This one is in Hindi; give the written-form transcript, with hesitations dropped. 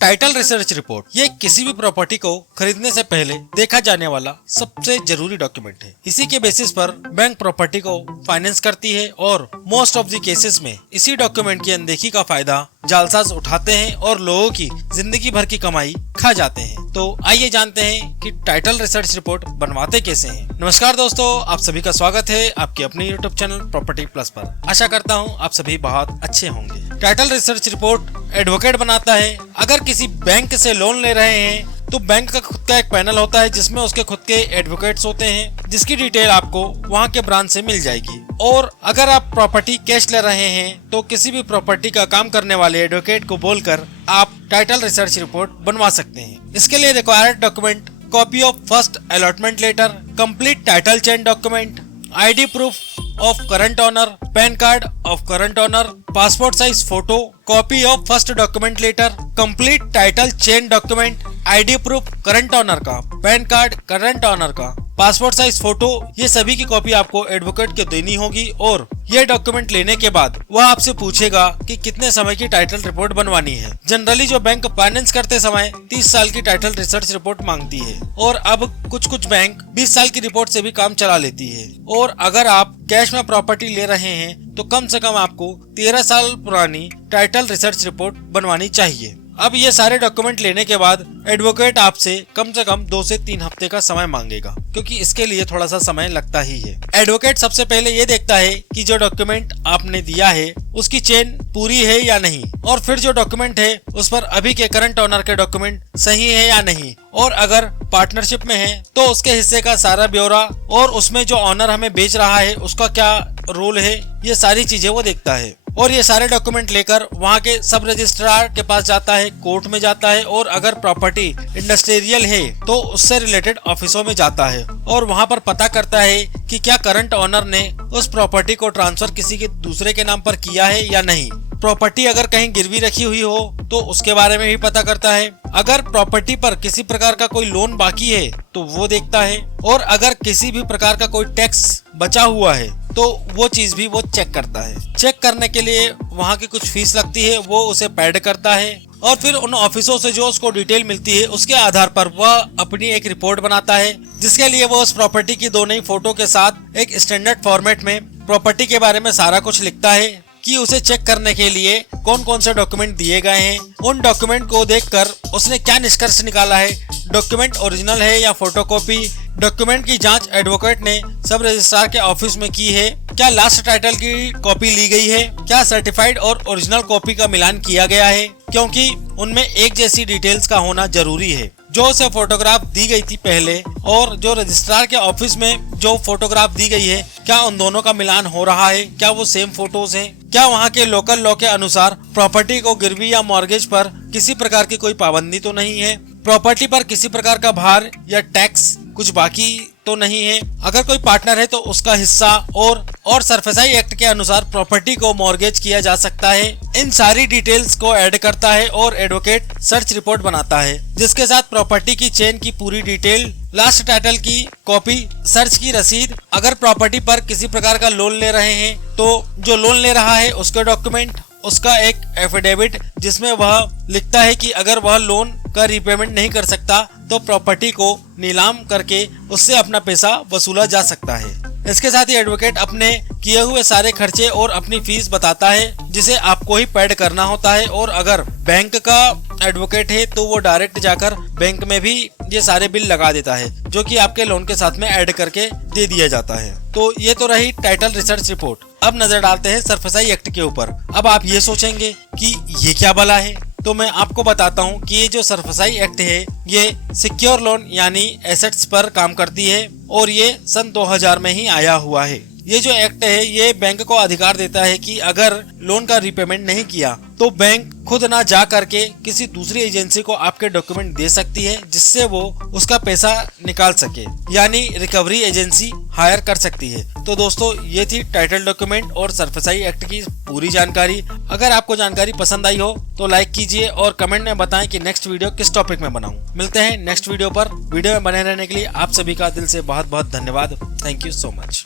टाइटल रिसर्च रिपोर्ट ये किसी भी प्रॉपर्टी को खरीदने से पहले देखा जाने वाला सबसे जरूरी डॉक्यूमेंट है। इसी के बेसिस पर बैंक प्रॉपर्टी को फाइनेंस करती है और मोस्ट ऑफ द केसेस में इसी डॉक्यूमेंट की अनदेखी का फायदा जालसाज उठाते हैं और लोगों की जिंदगी भर की कमाई खा जाते हैं। तो आइए जानते हैं कि टाइटल रिसर्च रिपोर्ट बनवाते कैसे हैं। नमस्कार दोस्तों, आप सभी का स्वागत है आपके अपने यूट्यूब चैनल प्रॉपर्टी प्लस पर। आशा करता हूँ आप सभी बहुत अच्छे होंगे। टाइटल रिसर्च रिपोर्ट एडवोकेट बनाता है। अगर किसी बैंक से लोन ले रहे हैं तो बैंक का खुद का एक पैनल होता है जिसमें उसके खुद के एडवोकेट्स होते हैं, जिसकी डिटेल आपको वहां के ब्रांच से मिल जाएगी। और अगर आप प्रॉपर्टी कैश ले रहे हैं तो किसी भी प्रॉपर्टी का काम करने वाले एडवोकेट को बोलकर आप टाइटल रिसर्च रिपोर्ट बनवा सकते हैं। इसके लिए required document copy of first allotment letter, complete title chain document, ID proof of current owner, PAN card of current owner, passport size photo, copy of first document letter, complete title chain document, ID proof current owner का, पैन कार्ड करंट ओनर का, पासपोर्ट साइज फोटो, ये सभी की कॉपी आपको एडवोकेट को देनी होगी। और ये डॉक्यूमेंट लेने के बाद वह आपसे पूछेगा कि कितने समय की टाइटल रिपोर्ट बनवानी है। जनरली जो बैंक फाइनेंस करते समय 30 साल की टाइटल रिसर्च रिपोर्ट मांगती है और अब कुछ बैंक 20 साल की रिपोर्ट से भी काम चला लेती है। और अगर आप कैश में प्रॉपर्टी ले रहे हैं तो कम से कम आपको 13 साल पुरानी टाइटल रिसर्च रिपोर्ट बनवानी चाहिए। अब ये सारे डॉक्यूमेंट लेने के बाद एडवोकेट आपसे कम से कम 2 से 3 हफ्ते का समय मांगेगा, क्योंकि इसके लिए थोड़ा सा समय लगता ही है। एडवोकेट सबसे पहले ये देखता है कि जो डॉक्यूमेंट आपने दिया है उसकी चेन पूरी है या नहीं, और फिर जो डॉक्यूमेंट है उस पर अभी के करंट ओनर के डॉक्यूमेंट सही है या नहीं, और अगर पार्टनरशिप में है तो उसके हिस्से का सारा ब्यौरा और उसमें जो ऑनर हमें बेच रहा है उसका क्या रोल है, ये सारी चीजें वो देखता है। और ये सारे डॉक्यूमेंट लेकर वहाँ के सब रजिस्ट्रार के पास जाता है, कोर्ट में जाता है, और अगर प्रॉपर्टी इंडस्ट्रियल है तो उससे रिलेटेड ऑफिसों में जाता है और वहाँ पर पता करता है कि क्या करंट ओनर ने उस प्रॉपर्टी को ट्रांसफर किसी के दूसरे के नाम पर किया है या नहीं। प्रॉपर्टी अगर कहीं गिरवी रखी हुई हो तो उसके बारे में भी पता करता है। अगर प्रॉपर्टी पर किसी प्रकार का कोई लोन बाकी है तो वो देखता है, और अगर किसी भी प्रकार का कोई टैक्स बचा हुआ है तो वो चीज भी वो चेक करता है। चेक करने के लिए वहाँ की कुछ फीस लगती है, वो उसे पेड करता है, और फिर उन ऑफिसों से जो उसको डिटेल मिलती है उसके आधार पर वह अपनी एक रिपोर्ट बनाता है, जिसके लिए वो उस प्रॉपर्टी की 2 नई फोटो के साथ एक स्टैंडर्ड फॉर्मेट में प्रॉपर्टी के बारे में सारा कुछ लिखता है कि उसे चेक करने के लिए कौन कौन से डॉक्यूमेंट दिए गए हैं। उन डॉक्यूमेंट को देखकर उसने क्या निष्कर्ष निकाला है, डॉक्यूमेंट ओरिजिनल है या फोटोकॉपी, डॉक्यूमेंट की जांच एडवोकेट ने सब रजिस्ट्रार के ऑफिस में की है, क्या लास्ट टाइटल की कॉपी ली गई है, क्या सर्टिफाइड और ओरिजिनल कॉपी का मिलान किया गया है, क्योंकि उनमें एक जैसी डिटेल्स का होना जरूरी है। जो उसे फोटोग्राफ दी गई थी पहले और जो रजिस्ट्रार के ऑफिस में जो फोटोग्राफ दी गई है, क्या उन दोनों का मिलान हो रहा है, क्या वो सेम फोटोज हैं, क्या वहाँ के लोकल लॉ के अनुसार प्रॉपर्टी को गिरवी या मॉर्गेज पर किसी प्रकार की कोई पाबंदी तो नहीं है, प्रॉपर्टी पर किसी प्रकार का भार या टैक्स कुछ बाकी तो नहीं है, अगर कोई पार्टनर है तो उसका हिस्सा, और सरफेसाई एक्ट के अनुसार प्रॉपर्टी को मॉर्गेज किया जा सकता है। इन सारी डिटेल्स को ऐड करता है और एडवोकेट सर्च रिपोर्ट बनाता है, जिसके साथ प्रॉपर्टी की चेन की पूरी डिटेल, लास्ट टाइटल की कॉपी, सर्च की रसीद, अगर प्रॉपर्टी पर किसी प्रकार का लोन ले रहे हैं तो जो लोन ले रहा है उसके डॉक्यूमेंट, उसका एक एफिडेविट जिसमें वह लिखता है कि अगर वह लोन का रीपेमेंट नहीं कर सकता तो प्रॉपर्टी को नीलाम करके उससे अपना पैसा वसूला जा सकता है। इसके साथ ही एडवोकेट अपने किए हुए सारे खर्चे और अपनी फीस बताता है, जिसे आपको ही पेड करना होता है। और अगर बैंक का एडवोकेट है तो वो डायरेक्ट जाकर बैंक में भी ये सारे बिल लगा देता है, जो कि आपके लोन के साथ में ऐड करके दे दिया जाता है। तो ये तो रही टाइटल रिसर्च रिपोर्ट। अब नजर डालते हैं सरफेसाई एक्ट के ऊपर। अब आप ये सोचेंगे कि ये क्या भला है, तो मैं आपको बताता हूँ कि ये जो सरफेसाई एक्ट है ये सिक्योर लोन यानी एसेट्स पर काम करती है, और ये सन 2000 में ही आया हुआ है। ये जो एक्ट है ये बैंक को अधिकार देता है कि अगर लोन का रीपेमेंट नहीं किया तो बैंक खुद ना जा करके किसी दूसरी एजेंसी को आपके डॉक्यूमेंट दे सकती है, जिससे वो उसका पैसा निकाल सके, यानी रिकवरी एजेंसी हायर कर सकती है। तो दोस्तों ये थी टाइटल डॉक्यूमेंट और सरफेसाई एक्ट की पूरी जानकारी। अगर आपको जानकारी पसंद आई हो तो लाइक कीजिए और कमेंट में बताएं कि नेक्स्ट वीडियो किस टॉपिक में बनाऊं। मिलते हैं नेक्स्ट वीडियो पर। वीडियो में बने रहने के लिए आप सभी का दिल से बहुत बहुत धन्यवाद। Thank you so much.